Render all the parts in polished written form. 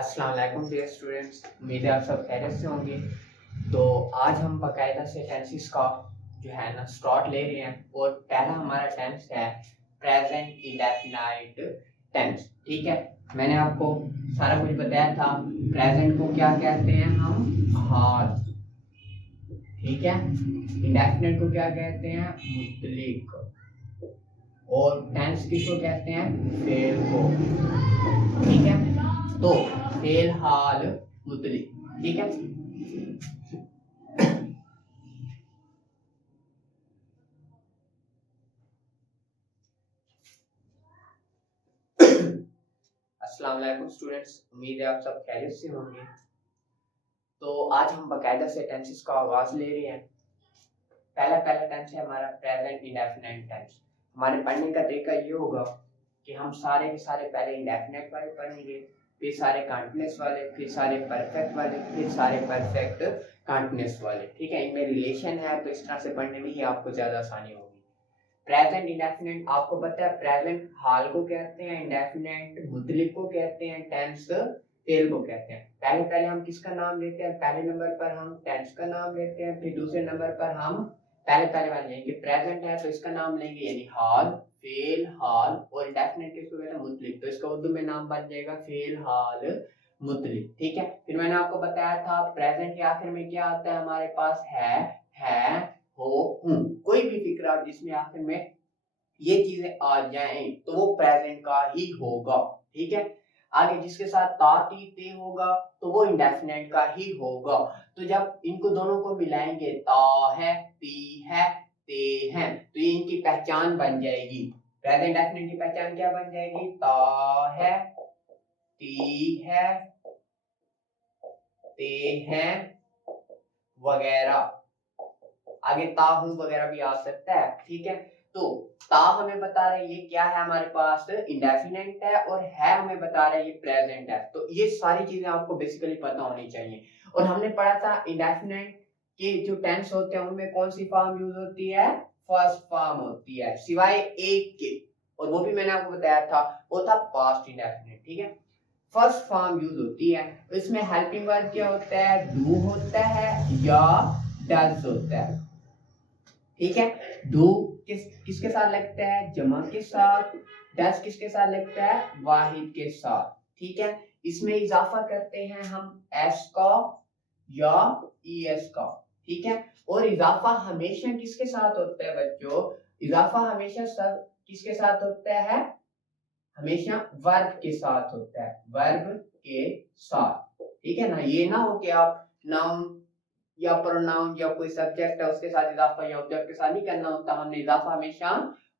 अस्सलाम वालेकुम dear students, उम्मीद है आप सब खैरियत से होंगे। तो आज हम बाकायदा से टेंसेस का जो है ना स्टार्ट ले रहे हैं और पहला हमारा टेंस है प्रेजेंट इंडेफिनाइट टेंस। ठीक है, मैंने आपको सारा कुछ बताया था। प्रेजेंट को क्या कहते हैं हम? हाल। ठीक है, इंडेफिनाइट को क्या कहते हैं? मुतलिक। और टेंस किसको कहते हैं? फेल को। ठीक है, तो फेल, हाल, मुतलिक। ठीक है, अस्सलाम वालेकुम स्टूडेंट्स, उम्मीद है आप सब खैरियत से होंगे। तो आज हम बाकायदा से टेंसेस का आगाज ले रहे हैं। पहला टेंस है हमारा प्रेजेंट इंडेफिनाइट टेंस। हमारे पढ़ने का तरीका ये होगा कि हम सारे के सारे पहले इंडेफिनाइट वाले पढ़ेंगे, फिर सारे कंटीन्यूअस वाले, फिर सारे परफेक्ट वाले, फिर सारे परफेक्ट कंटीन्यूअस वाले। ठीक है, इनमें रिलेशन है तो इस तरह से पढ़ने में ही आपको ज्यादा आसानी होगी। प्रेजेंट इंडेफिनिट आपको पता है, प्रेजेंट हाल को कहते हैं, इंडेफिनिट मुतलिक को कहते हैं, टेंस फेल को कहते हैं। पहले पहले हम किसका नाम लेते हैं? पहले नंबर पर हम टेंस का नाम लेते हैं, फिर दूसरे नंबर पर हम पहले वाले लेंगे। प्रेजेंट है तो इसका नाम लेंगे यानी हाल, फेल, हाल। और इंडेफिनिट किसको कहते हैं? मुतलिक। तो इसका उर्दू में नाम बन जाएगा फेल, हाल, मुतलिक। ठीक है, फिर मैंने आपको बताया था प्रेजेंट के आखिर में क्या आता है हमारे पास? है, हो, हूं। कोई भी फिक्रा जिसमें आखिर में ये चीजें आ जाएं तो वो प्रेजेंट का ही होगा। ठीक है, आगे जिसके साथ ता ती ते होगा तो वो इंडेफिनाइट का ही होगा। तो जब इनको दोनों को मिलाएंगे, ता है, ती है, ते हैं, तो ये इनकी पहचान बन जाएगी। प्रेजेंट इंडेफिनाइट की पहचान क्या बन जाएगी? ता है, ती है, ते हैं वगैरह। आगे ता हूं वगैरह भी आ सकता है। ठीक है, तो ता हमें बता रहे ये क्या है हमारे पास? इंडेफिनेट है। और है हमें बता रहे ये प्रेजेंट है। तो ये सारी चीजें आपको बेसिकली पता होनी चाहिए। और हमने पढ़ा था इंडेफिनेट के जो टेंस होते हैं उनमें कौन सी फॉर्म यूज होती है? फर्स्ट फॉर्म होती है, सिवाय एक के। और वो भी मैंने आपको बताया था, वो था पास्ट इंडेफिनेट। ठीक है, फर्स्ट फॉर्म यूज होती है। इसमें हेल्पिंग वर्ब क्या होता है? डू होता है या डज होता है। ठीक है, डू किसके साथ लगता है? जमा के साथ। डज किसके साथ लगता है? वाहिद के साथ। ठीक है, इसमें इजाफा करते हैं हम एस का या ईएस का। ठीक है, और इजाफा हमेशा किसके साथ होता है बच्चों? इजाफा हमेशा सब किसके साथ होता है? हमेशा वर्ब के साथ होता है, वर्ब के साथ। ठीक है ना, ये ना हो कि आप नाउन या प्रोनाउन या कोई सब्जेक्ट है उसके साथ इजाफा या ऑब्जेक्ट के साथ नहीं करना होता। हमने इजाफा हमेशा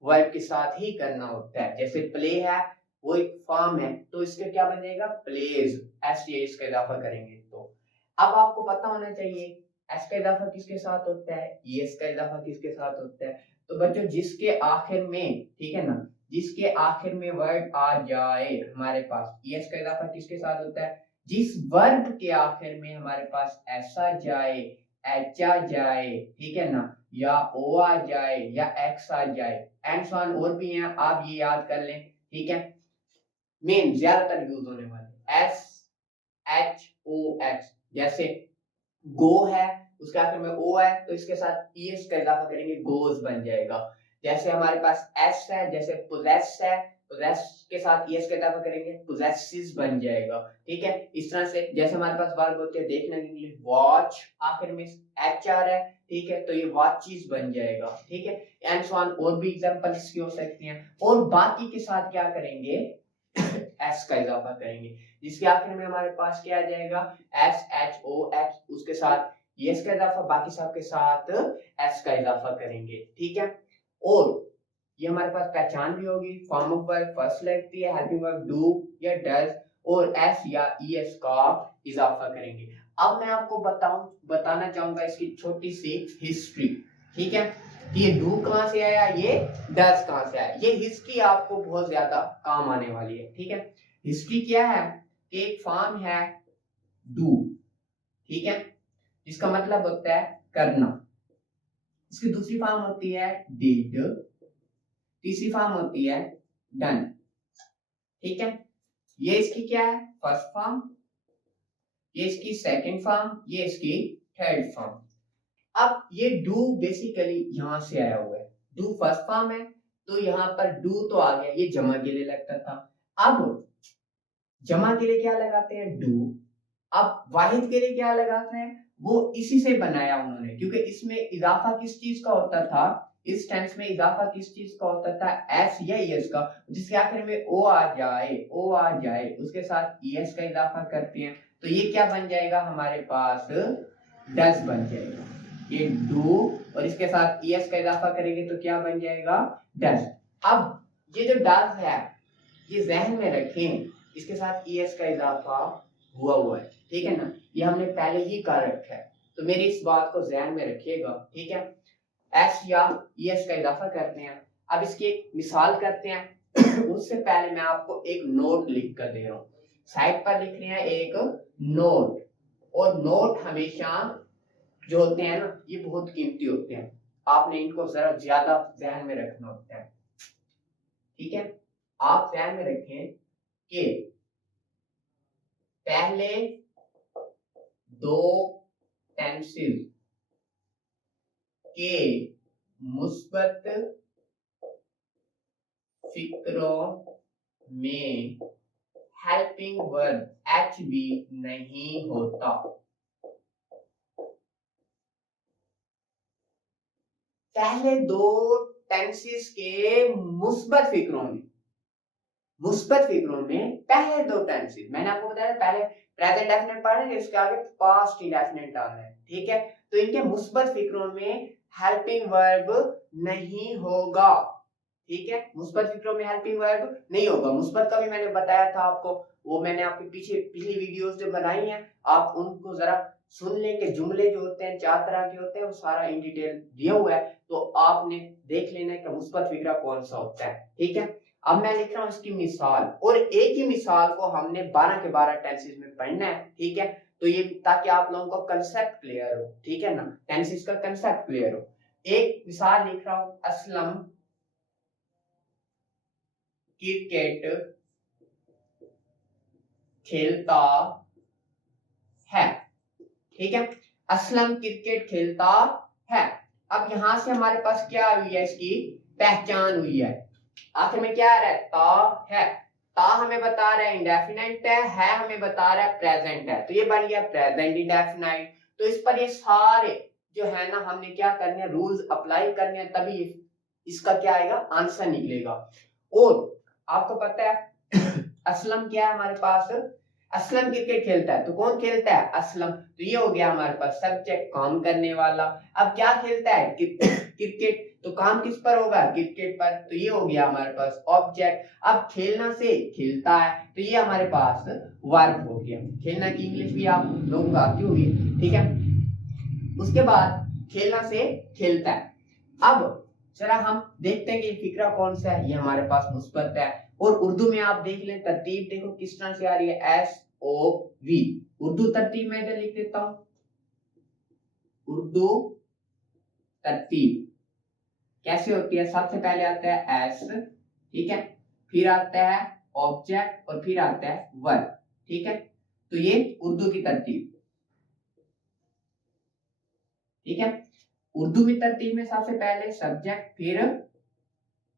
वर्ब के साथ ही करना होता है। जैसे प्ले है, वो एक फॉर्म है, तो इसके क्या बन जाएगा? प्लेज। एस ये इसका इजाफा करेंगे तो अब आपको पता होना चाहिए एस का इजाफा किसके साथ होता है, एस का इजाफा किसके साथ होता है। तो बच्चों जिसके आखिर में, ठीक है ना, जिसके आखिर में वर्ड आ जाए हमारे पास, एस का इजाफा किसके साथ होता है? जिस वर्ब के आखिर में हमारे पास ऐसा जाए, एच आ जाए, ठीक है ना, या ओ आ जाए या एक्स आ जाए, एंड सो ऑन और भी हैं, आप ये याद कर लें। ठीक है, मेन ज्यादातर यूज होने वाले एस, एच, ओ, एक्स। जैसे गो है, उसके आखिर में ओ है तो इसके साथ ईएस का इजाफा करेंगे, गोज बन जाएगा। जैसे हमारे पास एस है, जैसे पोजेस है, पोजेस के साथ ईएस का इजाफा करेंगे, पोजेसिस बन जाएगा। ठीक है, इस तरह से जैसे हमारे पास वर्ब होते हैं देखने के लिए, वॉच, आखिर में एच आ रहा है, ठीक है, तो ये वॉचेस बन जाएगा। ठीक है, एंड सो ऑन और भी एग्जांपल इसकी हो सकती हैं। और बाकी के साथ क्या करेंगे? एस का इजाफा करेंगे, जिसके आखिर में हमारे पास क्या आ जाएगा? एस, एच, ओ, एक्स, उसके साथ एस का इजाफा, बाकी सब के साथ एस का इजाफा करेंगे। ठीक है, और ये हमारे पास पहचान भी होगी। फॉर्म ऑफ वर्ब फर्स्ट लगती है, हेल्पिंग वर्ब डू या डज, और एस या ईएस का इजाफा करेंगे। अब मैं आपको बताना चाहूंगा इसकी छोटी सी हिस्ट्री। ठीक है, ये डू कहां से आया, ये डज कहां से आया, ये हिस्ट्री आपको बहुत ज्यादा काम आने वाली है। ठीक है, हिस्ट्री क्या है कि एक फॉर्म है डू, ठीक है, जिसका मतलब होता है करना। इसकी दूसरी फॉर्म होती है डिड, तीसरी फॉर्म होती है डन। ठीक है, ये इसकी क्या है? First form. ये इसकी सेकंड फॉर्म, ये इसकी थर्ड फॉर्म। अब ये डू बेसिकली यहां से आया हुआ है, डू फर्स्ट फॉर्म है तो यहाँ पर डू तो आ गया, ये जमा के लिए लगता था। अब जमा के लिए क्या लगाते हैं, डू। अब वाहिद के लिए क्या लगाते हैं, वो इसी से बनाया उन्होंने, क्योंकि इसमें इजाफा किस चीज का होता था, इस टेंस में इजाफा किस चीज का होता था, एस या ईएस का, जिसके आखिर में ओ आ जाए, ओ आ जाए, उसके साथ ईएस का इजाफा करते हैं, तो ये क्या बन जाएगा हमारे पास, डज बन जाएगा। ये डू और इसके साथ ईएस का इजाफा करेंगे तो क्या बन जाएगा, डज। अब ये जो डज है ये जहन में रखें, इसके साथ ईएस का इजाफा हुआ है, ठीक है ना, ये हमने पहले ही कर रखा है, तो मेरी इस बात को ध्यान में रखिएगा, ठीक है। एस या ईएस का इजाफा करते हैं। अब इसकी एक मिसाल करते हैं उससे पहले मैं आपको एक नोट लिख कर दे रहा हूँ, साइड पर लिख रहे हैं एक नोट, और नोट हमेशा जो होते हैं ना ये बहुत कीमती होते हैं, आपने इनको जरा ज्यादा ध्यान में रखना होता है, ठीक है। आप ध्यान में रखें कि पहले दो टेंसेस के मुस्बत फिक्रों में हेल्पिंग वर्ब एच भी नहीं होता। पहले दो टेंसेस के मुस्बत फिक्रों में पहले दो टेंसेस, मैंने आपको बताया पहले प्रेजेंट डेफिनेट पढ़ेंगे, इसके आगे पास्ट इंडेफिनिट आना है, ठीक है। तो इनके मुस्बत फिक्रों में हेल्पिंग वर्ब नहीं होगा, ठीक है, मुस्बत फिक्रों में हेल्पिंग वर्ब नहीं होगा। मुस्बत का भी मैंने बताया था आपको, वो मैंने आपके पीछे पिछली वीडियोस जो बनाई हैं आप उनको जरा सुन लें कि जुमले जो होते हैं 4 तरह के होते हैं, वो सारा इन डिटेल दिया हुआ है, तो आपने देख लेना है कि मुस्बत फिक्रा कौन सा होता है, ठीक है। अब मैं लिख रहा हूं इसकी मिसाल, और एक ही मिसाल को हमने 12 के 12 टेंसेस में पढ़ना है, ठीक है। तो ये ताकि आप लोगों को कंसेप्ट क्लियर हो, ठीक है ना, टेंसेस का कंसेप्ट क्लियर हो। एक मिसाल लिख रहा हूं, असलम क्रिकेट खेलता है, ठीक है, असलम क्रिकेट खेलता है। अब यहां से हमारे पास क्या हुई है, इसकी पहचान हुई है, आखिर में क्या रहता है, ता हमें बता रहा है इंडेफिनिट है हमें बता रहा है प्रेजेंट है, तो ये बन गया प्रेजेंट इंडेफिनिट। तो इस पर ये सारे जो है ना हमने क्या करने हैं, रूल्स अप्लाई करने हैं, तभी इसका क्या आएगा, आंसर निकलेगा। और आपको पता है असलम क्या है हमारे पास, असलम क्रिकेट खेलता है, तो कौन खेलता है, असलम, तो ये हो गया हमारे पास सब्जेक्ट, काम करने वाला। अब क्या खेलता है, क्रिकेट, तो काम किस पर होगा, क्रिकेट पर, तो ये हो गया हमारे पास ऑब्जेक्ट। अब खेलना से खेलता है, तो ये हमारे पास वर्ब हो गया। खेलना की इंग्लिश भी आप लोगों को आती होगी, ठीक है। उसके बाद खेलना से खेलता है। अब जरा हम देखते हैं कि फिक्रा कौन सा है, ये हमारे पास मुस्बत है। और उर्दू में आप देख लें, तरतीब देखो किस तरह से आ रही है, SOV, उर्दू तरतीब में इधर लिख देता हूं, उर्दू तरतीब कैसे होती है, सबसे पहले आता है एस, ठीक है, फिर आता है ऑब्जेक्ट और फिर आता है वर्ब, ठीक है। तो ये उर्दू की तरतीब, ठीक है। उर्दू में तरतीब में सबसे पहले सब्जेक्ट, फिर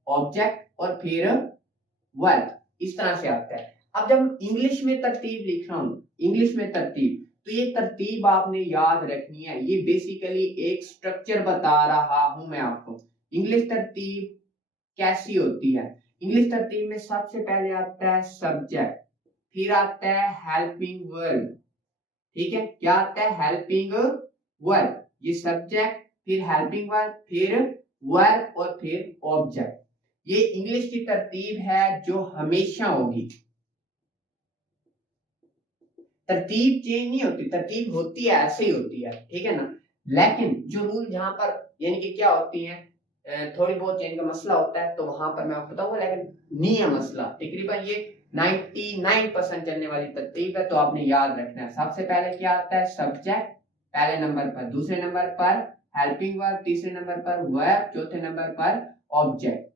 ऑब्जेक्ट और फिर वर्ब, इस तरह से आता है। अब जब इंग्लिश में तरतीब लिख रहा हूं, इंग्लिश में तरतीब, तो ये तरतीब आपने याद रखनी है, ये बेसिकली एक स्ट्रक्चर बता रहा हूं मैं आपको। इंग्लिश तरतीब कैसी होती है, इंग्लिश तरतीब में सबसे पहले आता है सब्जेक्ट, फिर आता है हेल्पिंग वर्ब, ठीक है, क्या आता है, हेल्पिंग वर्ब, ये सब्जेक्ट फिर हेल्पिंग वर्ब फिर वर्ब और फिर ऑब्जेक्ट। ये इंग्लिश की तरतीब है जो हमेशा होगी, तरतीब चेंज नहीं होती, तरतीब होती है ऐसे ही होती है, ठीक है ना। लेकिन जो रूल जहां पर यानी कि क्या होती है, थोड़ी बहुत चेंज का मसला होता है, तो वहां पर मैं आपको बताऊंगा, लेकिन नहीं है मसला, तकरीबन ये 99% चलने वाली तरतीब है, तो आपने याद रखना है। सबसे पहले क्या आता है, सब्जेक्ट पहले नंबर पर, दूसरे नंबर पर हेल्पिंग वर्ब, तीसरे नंबर पर वर्ब, चौथे नंबर पर ऑब्जेक्ट,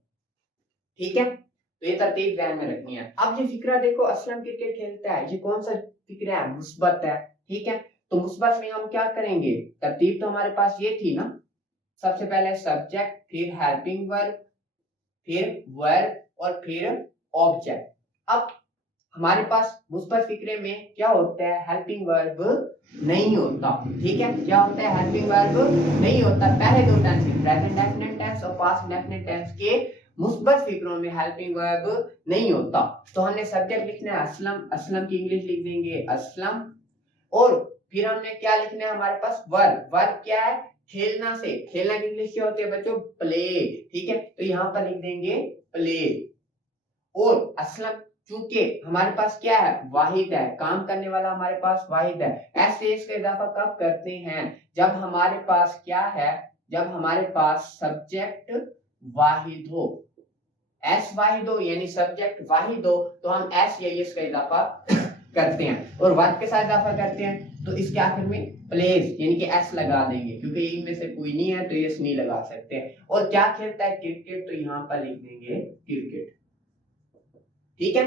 ठीक है। तो ये तरतीब ध्यान में रखनी है। अब ये फिक्रा देखो, असलम क्रिकेट खेलता है, ये कौन सा फिक्रा है, मुस्बत है, ठीक है। तो मुस्बत में हम क्या करेंगे, तरतीब तो हमारे पास ये थी ना, सबसे पहले सब्जेक्ट, फिर हेल्पिंग वर्ब, फिर वर्ब और फिर ऑब्जेक्ट। अब हमारे पास मुस्बत फिक्रे में क्या होता है, हेल्पिंग वर्ब नहीं होता। ठीक है, क्या होता है, हेल्पिंग वर्ब नहीं होता। पहले दो टेंस, प्रेजेंट डेफिनिट टेंस और पास्ट डेफिनिट टेंस के मुस्बत फिक्रों में हेल्पिंग वर्ब नहीं होता। तो हमने सब्जेक्ट लिखना है असलम, असलम की इंग्लिश लिख देंगे असलम, और फिर हमने क्या लिखना है, हमारे पास वर्ब, वर्ब क्या है, खेलना से, खेलना की इंग्लिश क्या होती है बच्चों, प्ले। ठीक है, तो यहाँ पर लिख देंगे प्ले। और असलम चूंकि हमारे पास क्या है, वाहिद है, काम करने वाला हमारे पास वाहिद है। ऐसे इसका इजाफा कब करते हैं, जब हमारे पास क्या है, जब हमारे पास सब्जेक्ट वाहिद हो, एस वाहिद हो यानी सब्जेक्ट वाहिद हो, तो हम एस या यस का इजाफा करते हैं। और वर्ब के साथ इजाफा करते हैं तो इसके आखिर में प्लेस यानी कि एस लगा देंगे, क्योंकि इनमें से कोई नहीं है तो यस नहीं लगा सकते। और क्या खेलता है, क्रिकेट, तो यहाँ पर लिख देंगे क्रिकेट। ठीक है,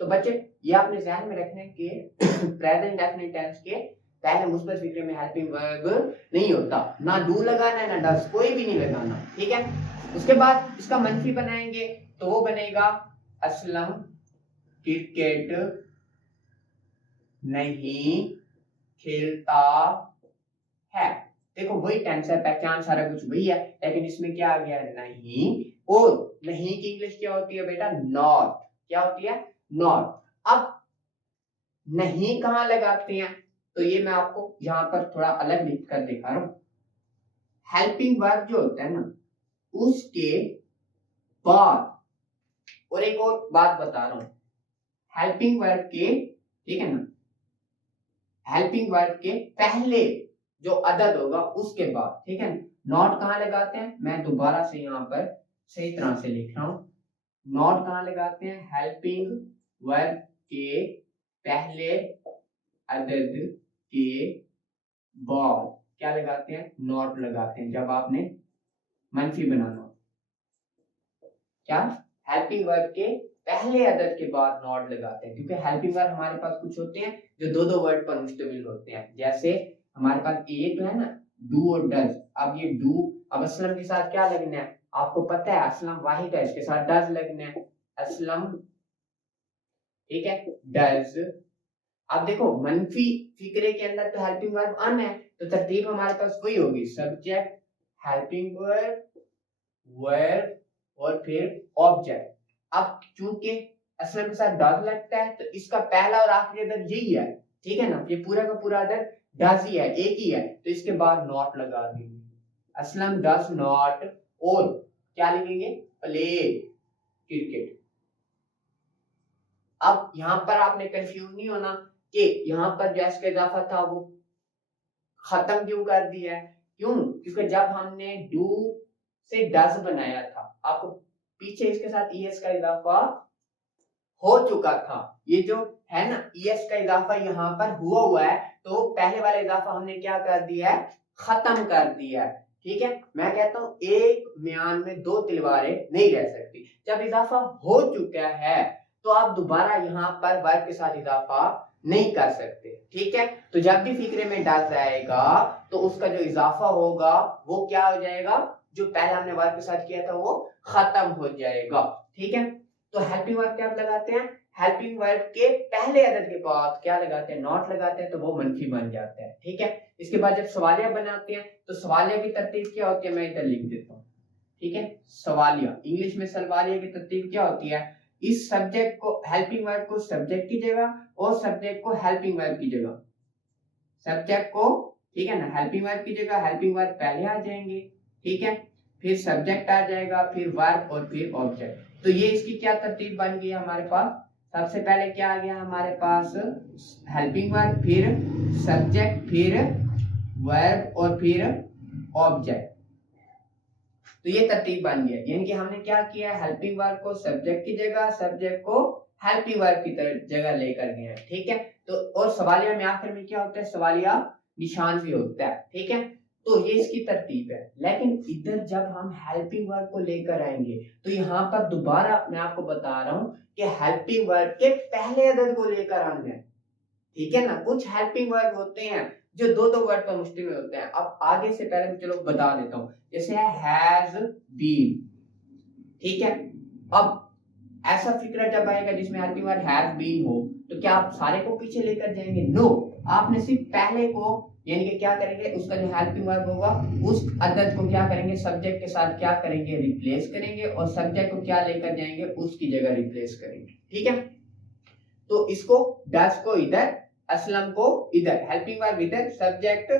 तो बच्चे ये आपने ध्यान में रखना है कि प्रेजेंट डेफिनिट टेंस के पहले मुस्बत फिक्रे में हेल्पिंग वर्ब नहीं होता, ना डू लगाना है ना डज, कोई भी नहीं लगाना। ठीक है, उसके बाद इसका मनफी बनाएंगे तो वो बनेगा असलम क्रिकेट नहीं खेलता है। देखो वही टेंस है, पहचान सारा कुछ वही है, लेकिन इसमें क्या आ गया, नहीं। और नहीं की इंग्लिश क्या होती है बेटा, नॉट। क्या होती है, नॉट। अब नहीं कहां लगाते हैं, तो ये मैं आपको यहां पर थोड़ा अलग लिख कर दिखा रहा हूं। हेल्पिंग वर्ब जो होता है ना, उसके बाद, और एक और बात बता रहा हूं, हेल्पिंग वर्ब के, ठीक है ना, हेल्पिंग वर्ब के पहले जो अदद होगा उसके बाद, ठीक है। नॉट कहां लगाते हैं, मैं दोबारा से यहां पर सही तरह से लिख रहा हूं। नॉट कहां लगाते हैं, हेल्पिंग वर्ब के पहले अदद के बाद क्या लगाते हैं, नॉट लगाते हैं, जब आपने मनफी बनाना। क्या, हेल्पिंग वर्ब के पहले अदद के बाद नॉट लगाते हैं, क्योंकि हेल्पिंग वर्ब हमारे पास कुछ होते हैं जो दो दो वर्ड पर मुश्तमिल होते हैं। जैसे हमारे पास एक तो है ना, डू और डज। अब ये डू, अब असलम के साथ क्या लगना है, आपको पता है असलम वाहिद है, इसके साथ डज लगना है, असलम, ठीक है, डज। अब देखो मनफी फिक्रे के अंदर तो हेल्पिंग वर्ब अन है, तो तरतीब हमारे पास वही होगी, सब्जेक्ट, हेल्पिंग वर्ब, वर्ब और फिर ऑब्जेक्ट। अब चूंकि असलम के साथ डज लगता है तो इसका पहला और आखिरी अदद यही है, ठीक है ना, ये पूरा का पूरा अदद डज ही है, एक ही है, तो इसके बाद नॉट लगा देंगे, असलम डज नॉट, और क्या लिखेंगे, प्ले क्रिकेट। अब यहां पर आपने कंफ्यूज नहीं होना कि यहां पर जो इसका इजाफा था वो खत्म क्यों कर दिया है, क्यों, क्योंकि जब हमने डू से डज बनाया था, आपको पीछे इसके साथ ईएस का इजाफा हो चुका था। ये जो है ना ईएस का इजाफा यहाँ पर हुआ है, तो पहले वाला इजाफा हमने क्या कर दिया है, खत्म कर दिया है। ठीक है, मैं कहता हूं एक म्यान में दो तलवारें नहीं रह सकती। जब इजाफा हो चुका है तो आप दोबारा यहाँ पर वर्ब के साथ इजाफा नहीं कर सकते। ठीक है, तो जब भी फिक्रे में डाल जाएगा तो उसका जो इजाफा होगा वो क्या हो जाएगा, जो पहले हमने वर्ब के साथ किया था वो खत्म हो जाएगा। ठीक है, तो हेल्पिंग वर्ब क्या लगाते हैं, हेल्पिंग वर्ब के पहले अदद के बाद क्या लगाते हैं, नॉट लगाते हैं, तो वो मनफी बन जाता है। ठीक है, इसके बाद जब सवालिया बनाते हैं तो सवालिया की तरतीब क्या होती है, मैं इधर लिख देता हूँ। ठीक है, सवालिया, इंग्लिश में सवालिया की तरतीब क्या होती है, इस सब्जेक्ट को, हेल्पिंग वर्ब को सब्जेक्ट की जगह और सब्जेक्ट को हेल्पिंग वर्ब की जगह, सब्जेक्ट को, ठीक है ना, हेल्पिंग वर्ब की जगह हेल्पिंग वर्ब पहले आ जाएंगे, ठीक है, फिर सब्जेक्ट आ जाएगा, फिर वर्ब और फिर ऑब्जेक्ट। तो ये इसकी क्या तरतीब बन गई हमारे पास, सबसे पहले क्या आ गया हमारे पास, हेल्पिंग वर्ब, फिर सब्जेक्ट, फिर वर्ब और फिर ऑब्जेक्ट। तो ये तरतीब बन गया, यानी कि हमने क्या किया, हेल्पिंग वर्ब को सब्जेक्ट की जगह, सब्जेक्ट को हेल्पिंग वर्ब की जगह लेकर गए हैं। ठीक है, तो और सवालिया में आखिर में क्या होता है, सवालिया निशान भी होता है। ठीक है, तो ये इसकी तरतीब है। लेकिन इधर जब हम हेल्पिंग वर्ब को लेकर आएंगे तो यहाँ पर दोबारा मैं आपको बता रहा हूं कि हेल्पिंग वर्ब के पहले अदद को लेकर आना है। ठीक है ना। कुछ हेल्पिंग वर्ब होते हैं जो दो दो वर्ड पर मुश्तमिल होते हैं। अब आगे से पहले चलो बता देता हूँ, जैसे है हैज बीन, ठीक है। अब ऐसा फिक्रा जब आएगा जिसमें हेल्पिंग वर्ब हैज बीन हो, तो क्या आप सारे को पीछे लेकर जाएंगे? नो, आपने सिर्फ पहले को, यानी कि क्या करेंगे, उसका जो हेल्पिंग वर्ब होगा उस अदद को क्या करेंगे, सब्जेक्ट के साथ क्या करेंगे, रिप्लेस करेंगे, और सब्जेक्ट को क्या लेकर जाएंगे, उसकी जगह रिप्लेस करेंगे, ठीक है। तो इसको डस को इधर, असलम को इधर, हेल्पिंग वर्ब इधर, सब्जेक्ट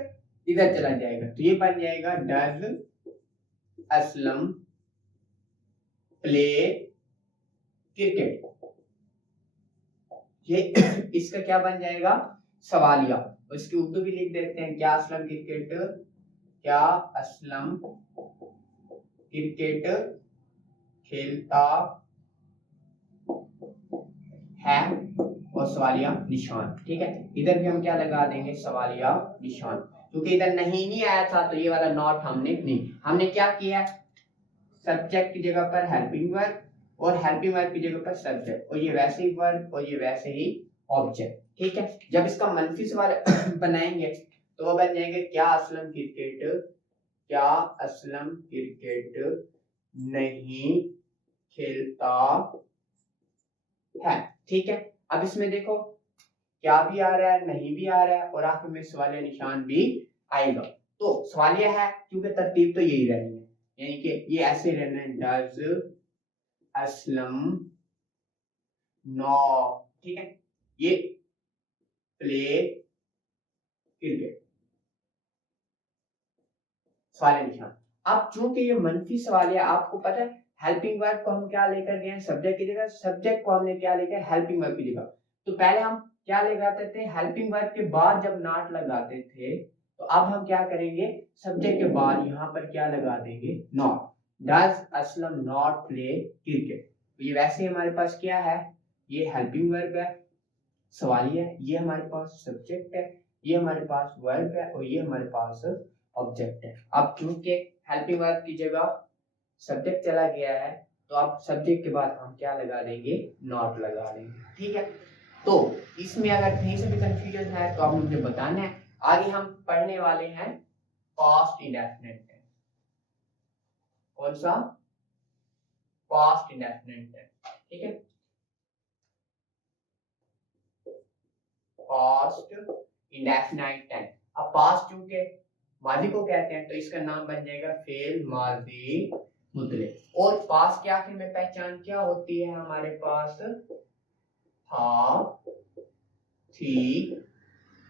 इधर चला जाएगा, तो ये बन जाएगा डज असलम प्ले क्रिकेट। ये इसका क्या बन जाएगा, सवालिया। और इसकी उर्दू भी लिख देते हैं, क्या असलम क्रिकेट, क्या असलम क्रिकेट खेलता है, और सवालिया निशान, ठीक है। इधर भी हम क्या लगा देंगे, सवालिया निशान, क्योंकि इधर नहीं आया था तो ये वाला नॉट हमने नहीं, हमने क्या किया, सब्जेक्ट की जगह पर हेल्पिंग वर्ब, और हेल्पिंग वर्ब की जगह पर सब्जेक्ट, और ये वैसे ही वर्ब और ये वैसे ही ऑब्जेक्ट, ठीक है। जब इसका मंफी सवाल बनाएंगे तो वो बन जाएंगे, क्या असलम क्रिकेट, क्या असलम क्रिकेट नहीं खेलता है, ठीक है। अब इसमें देखो क्या भी आ रहा है, नहीं भी आ रहा है, और आखिर में सवालिया निशान भी आएगा। तो सवालिया है क्योंकि तरतीब तो यही रहनी है, यानी कि ये ऐसे रहना है, डज असलम नो, ठीक है, ये प्ले क्रिकेट, सवालिया निशान। अब चूंकि ये मंफी सवालिया, आपको पता है हेल्पिंग वर्ब को हम क्या लेकर गए, सब्जेक्ट की जगह, सब्जेक्ट को हमने क्या लेकर, हेल्पिंग वर्ब की जगह। तो पहले हम क्या लगाते थे, हेल्पिंग वर्ब के बाद जब नॉट लगाते थे, तो अब हम क्या करेंगे, सब्जेक्ट के बाद यहाँ पर क्या लगा देंगे, not. Does Aslam not play cricket, तो ये वैसे हमारे पास क्या है, ये हेल्पिंग वर्ब है, सवालिया है, ये हमारे पास सब्जेक्ट है, ये हमारे पास वर्ब है, और ये हमारे पास ऑब्जेक्ट है। अब चूंकि हेल्पिंग वर्ब की जगह सब्जेक्ट चला गया है, तो अब सब्जेक्ट के बाद हम क्या लगा देंगे, नॉट लगा देंगे, ठीक है। तो इसमें अगर कहीं से भी कंफ्यूजन है तो आप मुझे बताना है। आगे हम पढ़ने वाले हैं पास्ट इंडेफिनिट टेंस। कौन सा, पास्ट इंडेफिनिट टेंस, ठीक है। Past indefinite tense. अब पास्ट चूंकि माजी को कहते हैं तो इसका नाम बन जाएगा फेल माजी मुतले। और पास्ट के आखिर में पहचान क्या होती है हमारे पास, था, थी,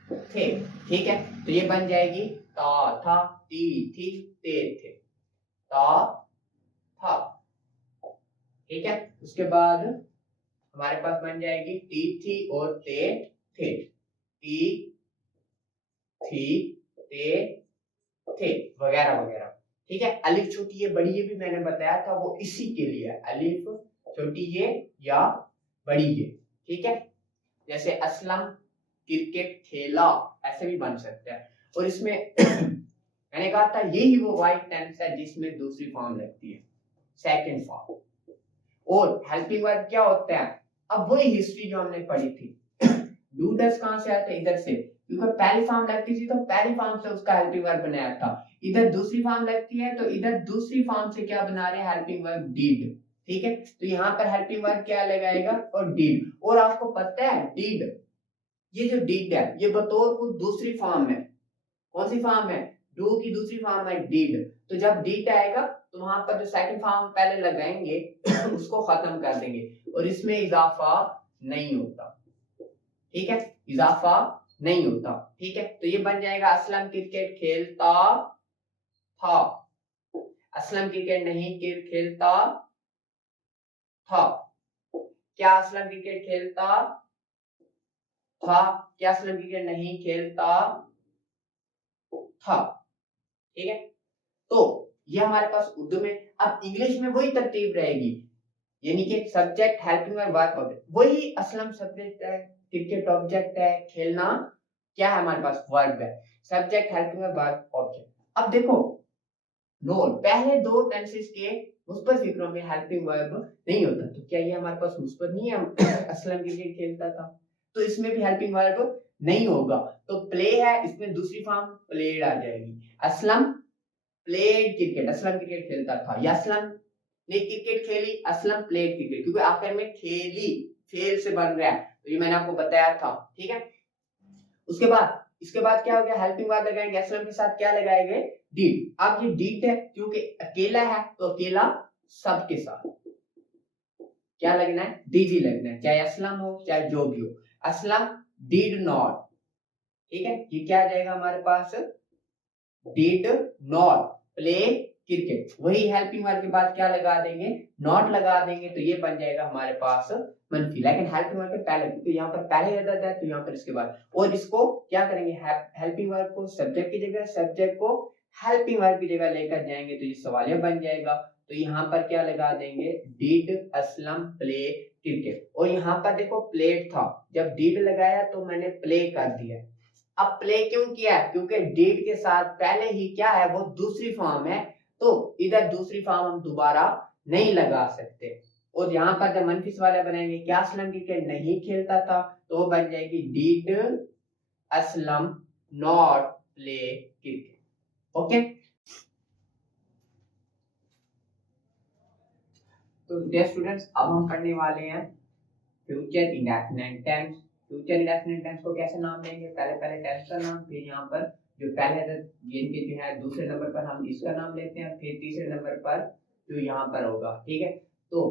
थे, ठीक है। तो ये बन जाएगी ता था, ती थी, ते थे, ता था, ठीक है। उसके बाद हमारे पास बन जाएगी ती थी और ते थे, ती थी, ते थे, वगैरह वगैरह, ठीक है। अलिफ छोटी ये बड़ी ये भी मैंने बताया था, वो इसी के लिए है, अलिफ छोटी ये या बड़ी ये, ठीक है। जैसे असलम क्रिकेट खेला, ऐसे भी बन सकता है। और इसमें मैंने कहा था यही वो वाइट टेंस है जिसमें दूसरी फॉर्म लगती है, सेकंड फॉर्म। और हेल्पिंग वर्ब क्या होता है, अब वही हिस्ट्री जो हमने पढ़ी थी, डू डस कहां से आया था, इधर से, क्योंकि पहली फॉर्म लगती थी तो पहली फॉर्म से उसका हेल्पिंग वर्ब बनाया था। इधर दूसरी फॉर्म लगती है तो इधर दूसरी फॉर्म से क्या बना रहे हैं, हेल्पिंग वर्ब डिड, ठीक है। तो यहाँ पर हेल्पिंग वर्ब क्या लगाएगा, और डिड। और आपको पता है डिड, ये जो डिड है ये बतौर खुद दूसरी फॉर्म है, कौन सी फॉर्म है, डू की दूसरी फॉर्म है डिड। तो जब डिड आएगा तो वहां पर जो सेकंड फॉर्म पहले लगाएंगे उसको खत्म कर देंगे, और इसमें इजाफा नहीं होता, ठीक है, इजाफा नहीं होता, ठीक है। तो ये बन जाएगा असलम क्रिकेट खेलता था, असलम क्रिकेट नहीं खेलता था, क्या असलम क्रिकेट खेलता था, क्या असलम क्रिकेट नहीं खेलता था, ठीक है। तो ये हमारे पास उर्दू में। अब इंग्लिश में वही तरतीब रहेगी, यानी कि सब्जेक्ट हेल्पिंग वर्ब ऑब्जेक्ट, वही असलम सब्जेक्ट है, क्रिकेट ऑब्जेक्ट है, खेलना क्या है हमारे पास, वर्ब है, सब्जेक्ट हेल्पिंग वर्ब ऑब्जेक्ट। अब देखो नोट, पहले दो टेंसेस के मुस्बत फिक्रों में हेल्पिंग वर्ब नहीं होता, तो क्या ये हमारे पास मुस्बत नहीं है, असलम क्रिकेट खेलता था, तो इसमें भी हेल्पिंग वर्ब नहीं होगा। तो प्ले है, इसमें दूसरी फॉर्म प्लेड आ जाएगी। Aslam played cricket, Aslam cricket खेलता था, या असलम ने क्रिकेट खेली, असलम प्लेड क्रिकेट, क्योंकि आखिर में खेली फेल से बन रहा है, तो ये मैंने आपको बताया था। ठीक है, उसके बाद इसके बाद क्या हो गया, हेल्पिंग वर्ब लगाएंगे, असलम के साथ क्या लगाएंगे, डिड। अब ये डिड है क्योंकि अकेला है, तो अकेला सबके साथ क्या लगना है, डिड ही लगना है, चाहे असलम हो चाहे जो भी हो। असलम डिड नॉट, ठीक है, ये क्या आ जाएगा हमारे पास, डिड नॉट प्ले क्रिकेट। वही हेल्पिंग वर्ब के बाद क्या लगा देंगे, नॉट लगा देंगे, तो ये बन जाएगा हमारे पास मनफी। लेकिन हेल्पिंग वर्ब के पहले, तो यहाँ पर पहले अदद है तो यहाँ पर इसके बाद, और इसको क्या करेंगे, हेल्पिंग वर्ब को सब्जेक्ट की जगह, सब्जेक्ट को हेल्पिंग वर्ब की जगह लेकर जाएंगे, तो ये सवालिया बन जाएगा। तो यहाँ पर क्या लगा देंगे, डिड असलम प्ले क्रिकेट। और यहाँ पर देखो प्लेड था, जब डिड लगाया तो मैंने प्ले कर दिया। अब प्ले क्यों किया, क्योंकि डिड के साथ पहले ही क्या है, वो दूसरी फॉर्म है, तो इधर दूसरी फॉर्म हम दोबारा नहीं लगा सकते। और यहाँ पर जब मनफी वाले बनाएंगे, क्या असलम क्रिकेट नहीं खेलता था, तो वो बन जाएगी did Aslam not play cricket. Okay, तो डियर स्टूडेंट्स, अब हम पढ़ने वाले हैं future indefinite tense. Future indefinite tense को कैसे नाम देंगे, पहले टेंस का नाम, फिर यहाँ पर जो पहले इनके जो है दूसरे नंबर पर हम इसका नाम लेते हैं, फिर तीसरे नंबर पर जो यहाँ पर होगा। ठीक है, तो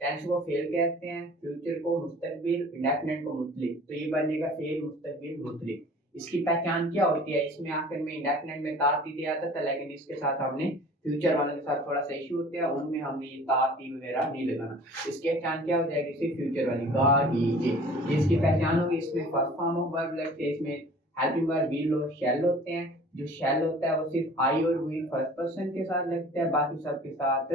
टेंस को फेल कहते हैं, फ्यूचर को मुस्तकबिल, इंडेफिनिट को मुतलिक, तो ये बनेगा फेल मुस्तकबिल मुतलिक। इसकी पहचान क्या होती है, इसमें आखिर में इंडेफिनिट में ता ती आता था, लेकिन इसके साथ हमने फ्यूचर वालों के साथ थोड़ा सा इशू होता है, उनमें हमने ये ता ती वगैरह नहीं लगाना। इसकी पहचान क्या हो जाएगी, सिर्फ फ्यूचर वाली गा डी जे, इसकी पहचान होगी। इसमें फर्स्ट फॉर्म ऑफ वर्ब लगते हैं, इसमें हेल्पिंग वर्ब विल और शैल होते हैं। जो शैल होता है वो सिर्फ आई और विल फर्स्ट पर्सन के साथ लगता है, बाकी सब के साथ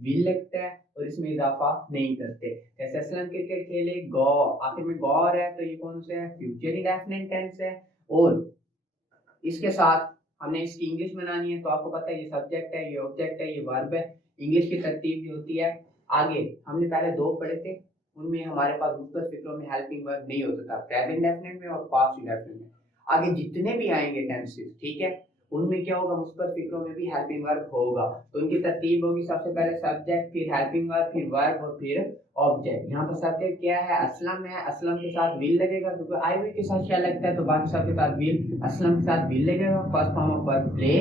विल लगता है, और इसमें इजाफा नहीं करते। जैसे असलम क्रिकेट खेले, गौ, आखिर में गौर है, तो ये कौन सा है, फ्यूचर इंडेफिनिट टेंस है। और इसके साथ हमने इसकी इंग्लिश बनानी है, तो आपको पता है ये सब्जेक्ट है, ये ऑब्जेक्ट है, ये वर्ब है। इंग्लिश की तरतीब जो होती है, आगे हमने पहले दो पढ़े थे, उनमें हमारे पास मुख्तलिफ फिक्रों में हेल्पिंग वर्ब नहीं होता था, प्रेजेंट इंडेफिनिट में और पास्ट इंडेफिनिट में। आगे जितने भी आएंगे टेंसेस, ठीक है, उनमें क्या होगा, मुख्तलिफ फिक्रों में भी हेल्पिंग वर्ब होगा। तो उनकी तरतीब होगी, सबसे पहले सब्जेक्ट, फिर हेल्पिंग वर्ब, फिर वर्ब और फिर ऑब्जेक्ट। यहाँ पर सब्जेक्ट क्या है, असलम है, असलम के साथ विल लगेगा, क्योंकि आई विल के साथ क्या लगता है, तो बाकी सब के साथ विल, असलम के साथ विल लगेगा। First form of verb play,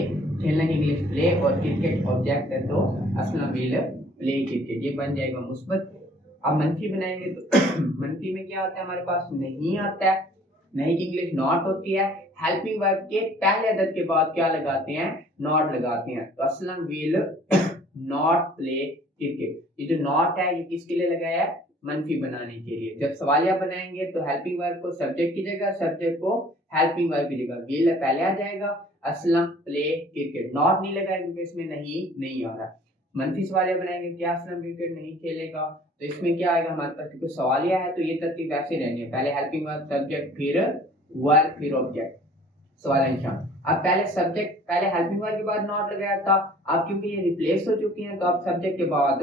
खेलना इंग्लिश प्ले, और क्रिकेट ऑब्जेक्ट है, तो असलम विल प्ले क्रिकेट, ये बन जाएगा मुस्बत। अब मनफी बनाएंगे, तो मनफी में क्या होता है हमारे पास, नहीं आता है, नहीं की इंग्लिश नॉट होती है। हेल्पिंग वर्ब के पहले अदद के बाद क्या लगाते हैं, नॉट लगाते हैं, तो Aslam will not play cricket. ये जो नॉट है ये किसके लिए लगाया है, मनफी बनाने के लिए। जब सवालिया बनाएंगे तो हेल्पिंग वर्ब को सब्जेक्ट की जगह, सब्जेक्ट को हेल्पिंग वर्ब की जगह विल पहले आ जाएगा, असलम प्ले क्रिकेट, नॉट नहीं लगाएंगे क्योंकि इसमें नहीं आ रहा। मनफी सवालिया बनाएंगे, क्या असलम क्रिकेट नहीं खेलेगा, तो इसमें क्या आएगा हमारे पास, क्योंकि सवालिया है तो ये तरतीब वैसे रहनी है, पहले हेल्पिंग वर्ब सब्जेक्ट फिर वर्ब फिर ऑब्जेक्ट, सवाल निशान। अब पहले सब्जेक्ट, पहले हेल्पिंग वर्ब के बाद नॉट लगाया था, अब क्योंकि ये रिप्लेस हो चुकी हैं तो आप सब्जेक्ट के बाद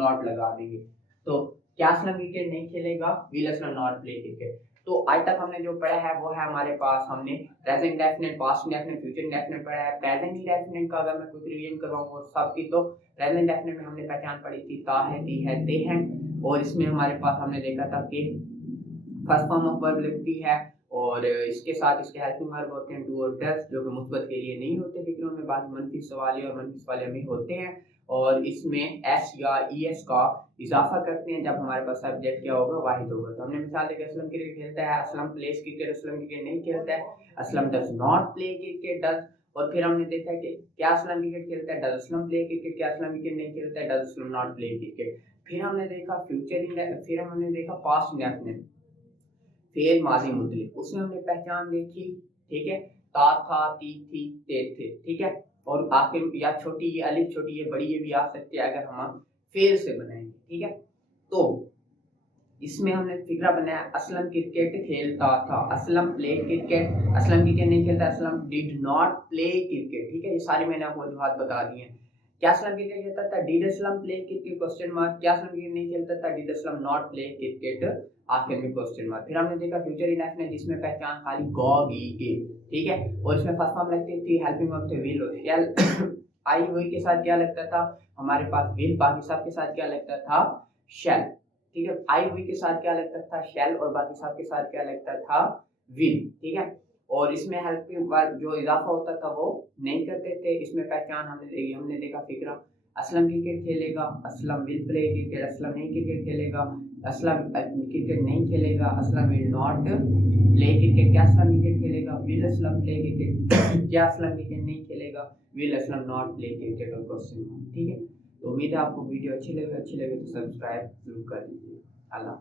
नॉट लगा देंगे। तो क्या असलम क्रिकेट नहीं खेलेगा, will Aslam not play cricket. तो आज तक हमने जो पढ़ा है वो है हमारे पास, हमने present indefinite, past indefinite, future indefinite पढ़ा है। प्रेजेंट इंडेफिनिट का अगर मैं कुछ रिवीजन करवाऊंगा सबकी, तो प्रेजेंट इंडेफिनिट में हमने पहचान पढ़ी थी, ता है, ती है, ते हैं, और इसमें हमारे पास हमने देखा था कि फर्स्ट फॉर्म ऑफ वर्ब लगती है, और इसके साथ इसके हेल्पिंग वर्ब होते हैं डू और डज, जो कि मुस्बत के लिए नहीं होते फिक्रों में, बाकी मनफी सवालिया और मनफी सवालिया में होते हैं, और इसमें एस या ईएस का इजाफा करते हैं जब हमारे पास सब्जेक्ट क्या होगा, वाहिद होगा। तो हमने मिसाल देखी, असलम क्रिकेट खेलता है, Aslam place cricket, Aslam cricket नहीं खेलता है, Aslam does not play cricket, does. और फिर हमने देखा कि क्या असलम क्रिकेट खेलता है, डज असलम प्ले क्रिकेट, क्या असलम क्रिकेट नहीं खेलता है, does Aslam not play cricket. फिर हमने देखा फ्यूचर, फिर हमने देखा पास्ट इंडेफिनिट, फेल माजी मुतलिक, उसमें हमने पहचान देखी, ठीक है, ता था, ती थी, ते थे, ठीक है, और आखिर या छोटी ये अलिफ, छोटी ये बड़ी, ये भी आ सकती है अगर हम फेल से बनाएंगे, ठीक है। तो इसमें हमने फिक्रा बनाया, असलम क्रिकेट खेलता था, Aslam play cricket, Aslam cricket नहीं खेलता, Aslam did not play cricket, ठीक है। ये सारी मैंने आपको वजूहात बता दी हैं। क्या असलम क्रिकेट खेलता था? Did Aslam play cricket question mark. क्या असलम क्रिकेट नहीं खेलता था? Did Aslam not play cricket आखिर में क्वेश्चन मार्क। फिर हमने देखा फ्यूचर इंडेफिनिट जिसमें पहचान खाली गो गी के, ठीक है, और इसमें फर्स्ट फॉर्म लगती थी हेल्पिंग वर्ब थे विल और शैल। आई हुई के साथ क्या लगता था हमारे पास विल, बाकी सब के साथ क्या लगता था शैल, ठीक है। आई हुई के साथ क्या लगता था शैल और बाकी सब के साथ क्या लगता था विल, ठीक है। और इसमें हेल्पिंग वर्ब जो इजाफा होता था वो नहीं करते थे। इसमें पहचान हमने देखा फिक्रा, असलम क्रिकेट खेलेगा, Aslam will play cricket, Aslam नहीं क्रिकेट खेलेगा, असलम क्रिकेट नहीं खेलेगा, Aslam will not play cricket. क्या असलम क्रिकेट खेलेगा? Will Aslam play cricket. क्या असलम क्रिकेट नहीं खेलेगा? Will Aslam not play cricket और क्वेश्चन मार्क, ठीक है। तो उम्मीद है आपको वीडियो अच्छी लगे तो सब्सक्राइब जरूर कर दीजिए। अल्लाह।